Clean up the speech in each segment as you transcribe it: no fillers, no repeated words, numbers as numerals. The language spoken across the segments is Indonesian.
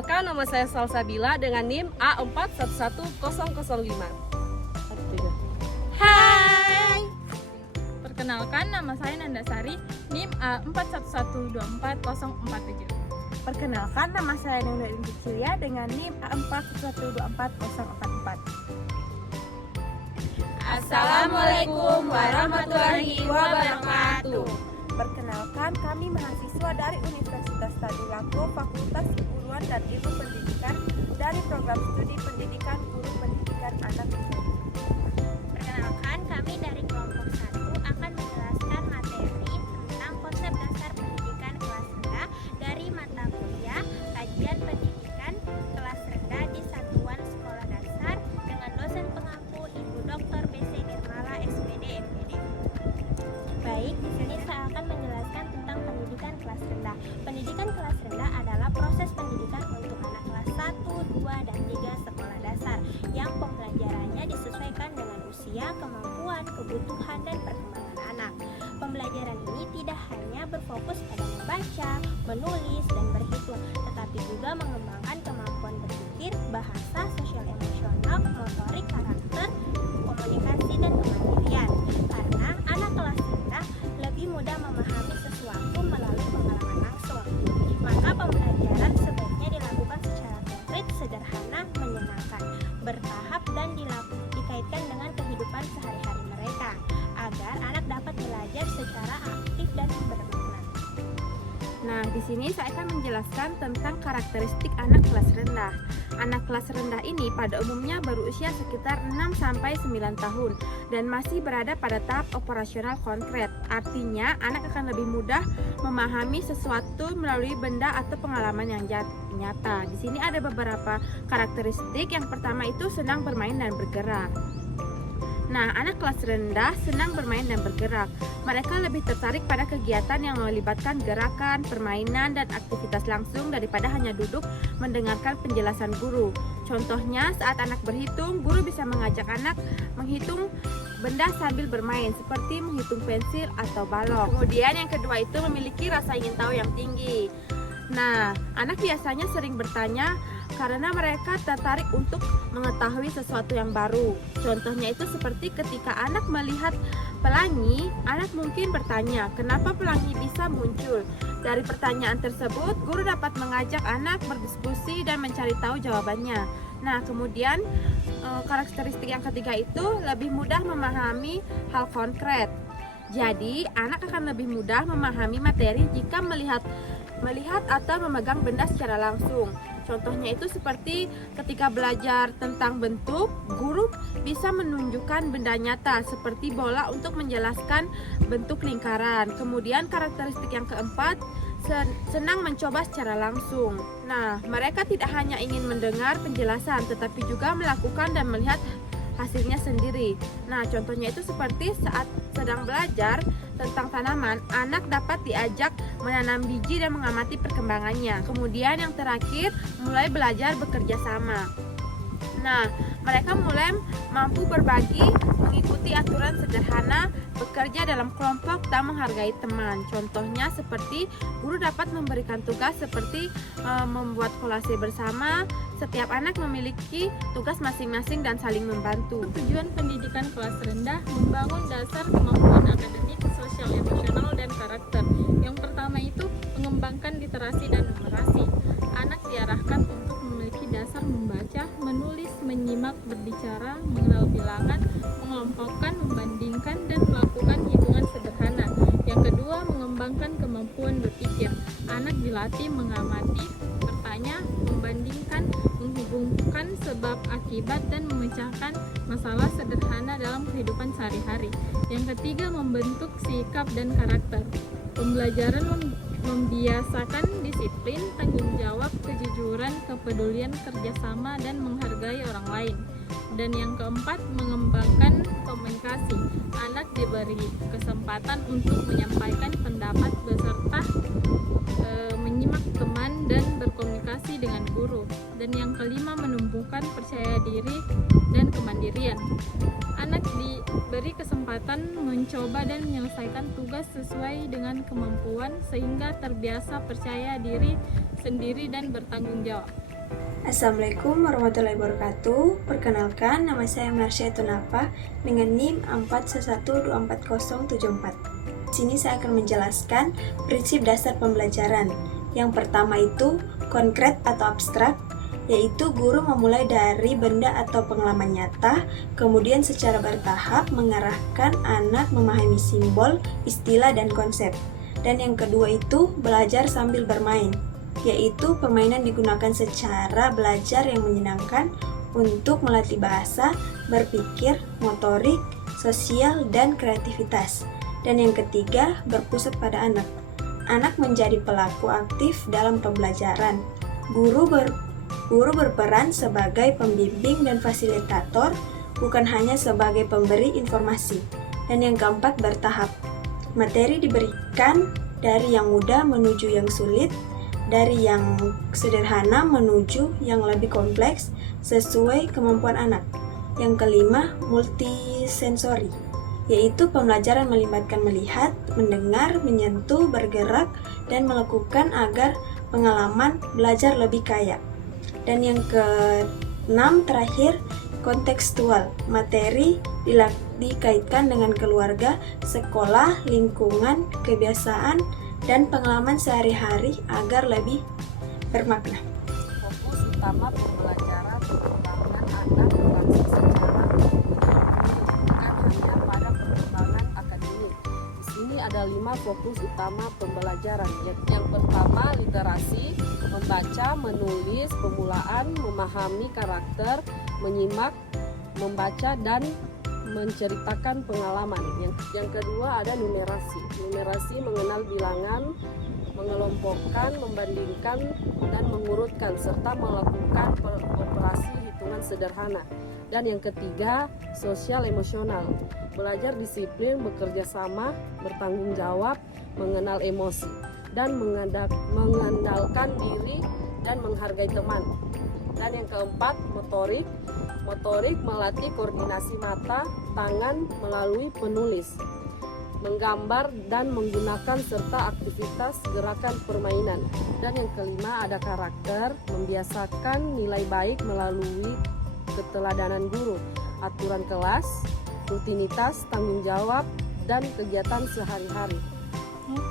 Perkenalkan, nama saya Salsabila dengan NIM A411005. Hai. Perkenalkan, nama saya Nandasari, NIM A41124047. Perkenalkan, nama saya Nanda Inti Cilia dengan NIM A41244044. Assalamualaikum warahmatullahi wabarakatuh. Perkenalkan, kami mahasiswa dari Universitas Tadulako, Fakultas Keguruan dan Ilmu Pendidikan dari Program Studi Pendidikan Guru Pendidikan Anak. Perkenalkan, kami dari kelompok 1 akan menjelaskan materi tentang konsep dasar pendidikan kelas rendah dari mata kuliah kajian pendidikan kelas rendah di Satuan Sekolah Dasar dengan dosen pengampu Ibu Dr. B.C. Nirmala SPD MPD. Baik, di sini saya akan menjelaskan tentang pendidikan kelas rendah. Pendidikan kelas rendah adalah proses pendidikan untuk anak kelas 1, 2, dan 3 sekolah dasar yang pembelajarannya disesuaikan dengan usia, kemampuan, kebutuhan, dan perkembangan anak. Pembelajaran ini tidak hanya berfokus pada membaca, menulis, dan berhitung, tetapi juga mengembangkan kemampuan berpikir, bahasa, sosial emosional, motorik, karakter, komunikasi, dan kemandirian. Karena anak kelas rendah lebih mudah memahami sesuatu melalui pengalaman langsung. Maka pembelajaran sebaiknya dilakukan secara konkret, sederhana, menyenangkan, bertahap, dan dikaitkan dengan kehidupan sehari-hari mereka, agar anak dapat belajar secara aktif dan bermakna. Nah, di sini saya akan menjelaskan tentang karakteristik anak kelas rendah. Anak kelas rendah ini pada umumnya baru usia sekitar 6-9 tahun dan masih berada pada tahap operasional konkret. Artinya, anak akan lebih mudah memahami sesuatu melalui benda atau pengalaman yang nyata. Di sini ada beberapa karakteristik. Yang pertama itu senang bermain dan bergerak. Nah, anak kelas rendah senang bermain dan bergerak. Mereka lebih tertarik pada kegiatan yang melibatkan gerakan, permainan, dan aktivitas langsung daripada hanya duduk mendengarkan penjelasan guru. Contohnya, saat anak berhitung, guru bisa mengajak anak menghitung benda sambil bermain, seperti menghitung pensil atau balok. Kemudian yang kedua itu memiliki rasa ingin tahu yang tinggi. Nah, anak biasanya sering bertanya karena mereka tertarik untuk mengetahui sesuatu yang baru. Contohnya itu seperti ketika anak melihat pelangi, anak mungkin bertanya, kenapa pelangi bisa muncul? Dari pertanyaan tersebut, guru dapat mengajak anak berdiskusi dan mencari tahu jawabannya. Nah, kemudian karakteristik yang ketiga itu lebih mudah memahami hal konkret. Jadi, anak akan lebih mudah memahami materi jika melihat atau memegang benda secara langsung. Contohnya itu seperti ketika belajar tentang bentuk, guru bisa menunjukkan benda nyata seperti bola untuk menjelaskan bentuk lingkaran. Kemudian karakteristik yang keempat, senang mencoba secara langsung. Nah, mereka tidak hanya ingin mendengar penjelasan tetapi juga melakukan dan melihat hasilnya sendiri. Nah, contohnya itu seperti saat sedang belajar tentang tanaman, anak dapat diajak menanam biji dan mengamati perkembangannya. Kemudian yang terakhir, mulai belajar bekerja sama. Nah, mereka mulai mampu berbagi, mengikuti aturan sederhana, bekerja dalam kelompok, dan menghargai teman. Contohnya seperti guru dapat memberikan tugas seperti membuat kolase bersama. Setiap anak memiliki tugas masing-masing dan saling membantu. Tujuan pendidikan kelas rendah membangun dasar kemampuan akademik, sosial emosional, dan karakter. Yang pertama itu mengembangkan literasi dan numerasi. Anak diarahkan untuk memiliki dasar membaca, menulis, menyimak, berbicara, mengenal bilangan, mengelompokkan, membandingkan, dan melakukan hitungan sederhana. Yang kedua, mengembangkan kemampuan berpikir. Anak dilatih mengamati, bertanya, membandingkan, menghubungkan sebab akibat, dan memecahkan masalah sederhana dalam kehidupan sehari-hari. Yang ketiga, membentuk sikap dan karakter. Pembelajaran membiasakan disiplin, tanggung jawab, kejujuran, kepedulian, kerjasama, dan menghargai orang lain. Dan yang keempat, mengembangkan komunikasi. Anak diberi kesempatan untuk menyampaikan pendapat beserta menyimak teman dan berkomunikasi dengan guru. Dan yang kelima, menumbuhkan percaya diri dan kemandirian. Anak diberi kesempatan mencoba dan menyelesaikan tugas sesuai dengan kemampuan sehingga terbiasa percaya diri sendiri dan bertanggung jawab. Assalamualaikum warahmatullahi wabarakatuh. Perkenalkan, nama saya Marsha Tunapa dengan NIM 41244074. Di sini saya akan menjelaskan prinsip dasar pembelajaran. Yang pertama itu konkret atau abstrak, yaitu guru memulai dari benda atau pengalaman nyata, kemudian secara bertahap mengarahkan anak memahami simbol, istilah, dan konsep. Dan yang kedua itu belajar sambil bermain, yaitu permainan digunakan secara belajar yang menyenangkan untuk melatih bahasa, berpikir, motorik, sosial, dan kreativitas. Dan yang ketiga, berpusat pada anak. Anak menjadi pelaku aktif dalam pembelajaran. Guru berperan sebagai pembimbing dan fasilitator, bukan hanya sebagai pemberi informasi. Dan yang keempat, bertahap. Materi diberikan dari yang mudah menuju yang sulit, dari yang sederhana menuju yang lebih kompleks sesuai kemampuan anak. Yang kelima, multisensori, yaitu pembelajaran melibatkan melihat, mendengar, menyentuh, bergerak, dan melakukan agar pengalaman belajar lebih kaya. Dan yang keenam terakhir, kontekstual. Materi dikaitkan dengan keluarga, sekolah, lingkungan, kebiasaan, dan pengalaman sehari-hari agar lebih bermakna. Fokus utama pembelajaran pengembangan anak berbasis secara bukan hanya pada perkembangan akademik. Di sini ada 5 fokus utama pembelajaran. Yang pertama, literasi, membaca, menulis, pemulaan, memahami karakter, menyimak, membaca, dan menceritakan pengalaman. Yang kedua ada numerasi. Numerasi mengenal bilangan, mengelompokkan, membandingkan, dan mengurutkan, serta melakukan operasi hitungan sederhana. Dan yang ketiga, sosial emosional. Belajar disiplin, bekerja sama, bertanggung jawab, mengenal emosi, dan mengandalkan diri dan menghargai teman. Dan yang keempat, motorik. Motorik melatih koordinasi mata, tangan melalui penulis, menggambar, dan menggunakan serta aktivitas gerakan permainan. Dan yang kelima ada karakter, membiasakan nilai baik melalui keteladanan guru, aturan kelas, rutinitas, tanggung jawab, dan kegiatan sehari-hari.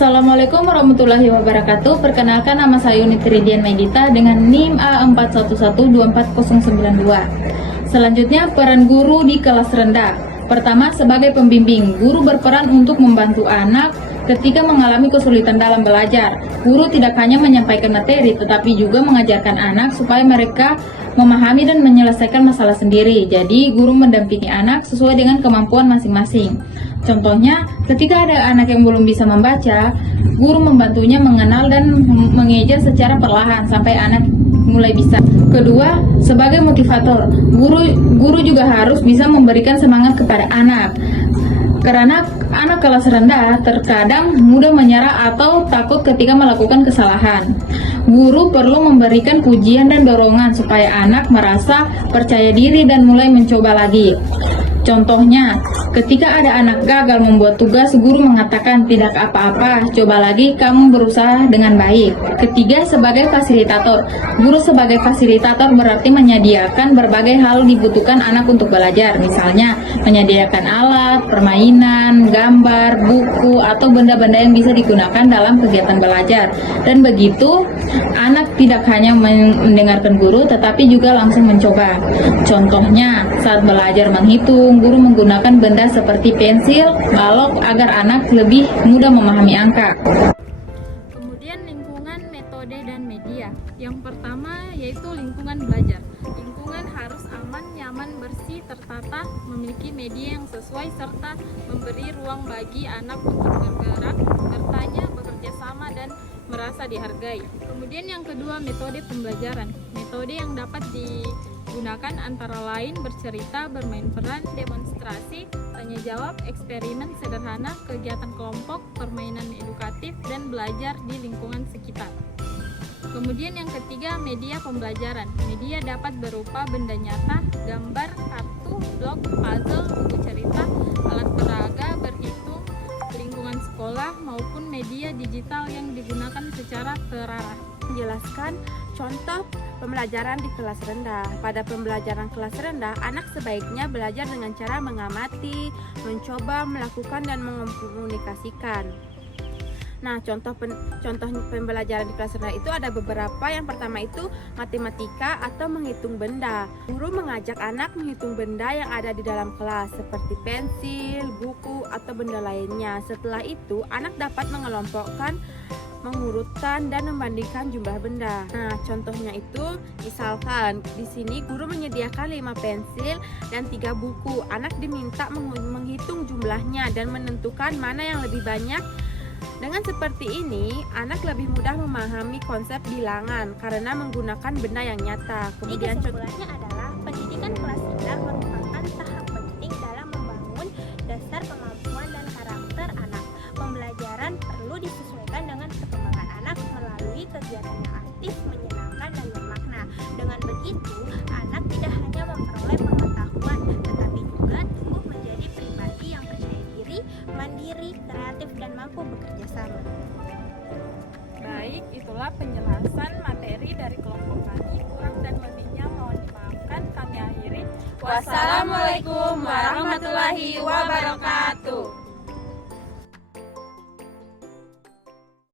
Assalamualaikum warahmatullahi wabarakatuh. Perkenalkan, nama saya Unit Ridian Maidita dengan NIM A41124092. Selanjutnya, peran guru di kelas rendah. Pertama, sebagai pembimbing, guru berperan untuk membantu anak ketika mengalami kesulitan dalam belajar. Guru tidak hanya menyampaikan materi, tetapi juga mengajarkan anak supaya mereka memahami dan menyelesaikan masalah sendiri. Jadi, guru mendampingi anak sesuai dengan kemampuan masing-masing. Contohnya, ketika ada anak yang belum bisa membaca, guru membantunya mengenal dan mengeja secara perlahan sampai anak mulai bisa. Kedua, sebagai motivator, guru juga harus bisa memberikan semangat kepada anak. Karena anak kelas rendah terkadang mudah menyerah atau takut ketika melakukan kesalahan. Guru perlu memberikan pujian dan dorongan supaya anak merasa percaya diri dan mulai mencoba lagi. Contohnya, ketika ada anak gagal membuat tugas, guru mengatakan, "Tidak apa-apa, coba lagi, kamu berusaha dengan baik." Ketiga, sebagai fasilitator. Guru sebagai fasilitator berarti menyediakan berbagai hal dibutuhkan anak untuk belajar. Misalnya, menyediakan alat, permainan, gambar, buku, atau benda-benda yang bisa digunakan dalam kegiatan belajar. Dan begitu, anak tidak hanya mendengarkan guru, tetapi juga langsung mencoba. Contohnya, saat belajar menghitung, guru menggunakan benda seperti pensil, balok agar anak lebih mudah memahami angka. Kemudian lingkungan, metode, dan media. Yang pertama yaitu lingkungan belajar. Lingkungan harus aman, nyaman, bersih, tertata, memiliki media yang sesuai, serta memberi ruang bagi anak untuk bergerak, bertanya, bekerja sama, dan merasa dihargai. Kemudian yang kedua, metode pembelajaran. Metode yang dapat digunakan antara lain bercerita, bermain peran, demonstrasi, tanya jawab, eksperimen sederhana, kegiatan kelompok, permainan edukatif, dan belajar di lingkungan sekitar. Kemudian yang ketiga, media pembelajaran. Media dapat berupa benda nyata, gambar, kartu, blog, puzzle, buku cerita, alat peraga, berhitung, lingkungan sekolah, maupun media digital yang digunakan secara terarah. menjelaskan contoh pembelajaran di kelas rendah. Pada pembelajaran kelas rendah, anak sebaiknya belajar dengan cara mengamati, mencoba, melakukan, dan mengkomunikasikan. Nah, contoh pembelajaran di kelas rendah itu ada beberapa. Yang pertama itu matematika atau menghitung benda. Guru mengajak anak menghitung benda yang ada di dalam kelas seperti pensil, buku, atau benda lainnya. Setelah itu, anak dapat mengelompokkan, mengurutkan, dan membandingkan jumlah benda. Nah, contohnya itu misalkan di sini guru menyediakan 5 pensil dan 3 buku. Anak diminta menghitung jumlahnya dan menentukan mana yang lebih banyak. Dengan seperti ini, anak lebih mudah memahami konsep bilangan karena menggunakan benda yang nyata. Kemudian kesimpulannya adalah pendidikan kelas rendah merupakan tahap penting dalam membangun dasar kemampuan dan karakter anak. Pembelajaran perlu disesuaikan dengan perkembangan anak melalui kegiatan yang aktif, menyenangkan, dan bermakna. Dengan begitu, anak tidak hanya memperoleh pengetahuan, tetapi juga tumbuh menjadi pribadi yang percaya diri, mandiri, kreatif, dan mampu bekerja sama. Baik, itulah penjelasan materi dari kelompok kami. Kurang dan lebihnya mohon dimaafkan. Kami akhiri. Wassalamualaikum warahmatullahi wabarakatuh.